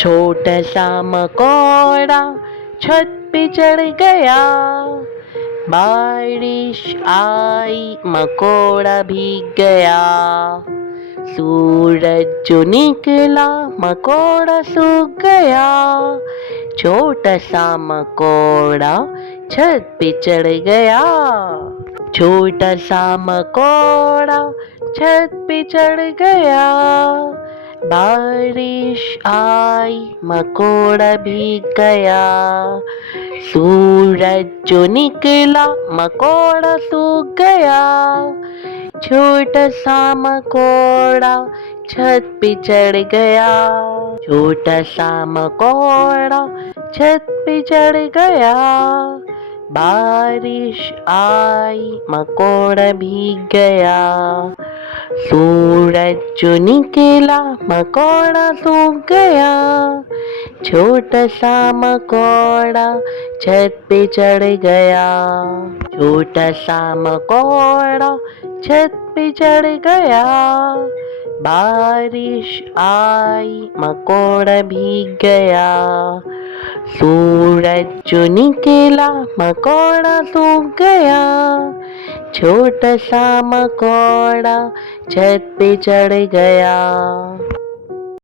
छोटा सा मकोड़ा छत पे चढ़ गया। बारिश आई, मकोड़ा भीग गया। सूरज जो निकला, मकोड़ा सूख गया। छोटा सा मकोड़ा छत पे चढ़ गया। छोटा सा मकोड़ा छत पे चढ़ गया। बारिश आई, मकोड़ा भीग गया। सूरज जो निकला, मकोड़ा सूख गया। छोटा सा मकोड़ा छत पे चढ़ गया। छोटा सा मकोड़ा छत पे चढ़ गया। बारिश आई, मकोड़ा भीग गया। सूरज जो निकला, मकोड़ा सूख गया। छोटा सा मकोड़ा छत पे चढ़ गया। छोटा सा मकोड़ा छत पे चढ़ गया। बारिश आई, मकोड़ा भीग गया। सूरज जो निकला, मकोड़ा सूख गया। छोटा सा मकोड़ा छत पे चढ़ गया।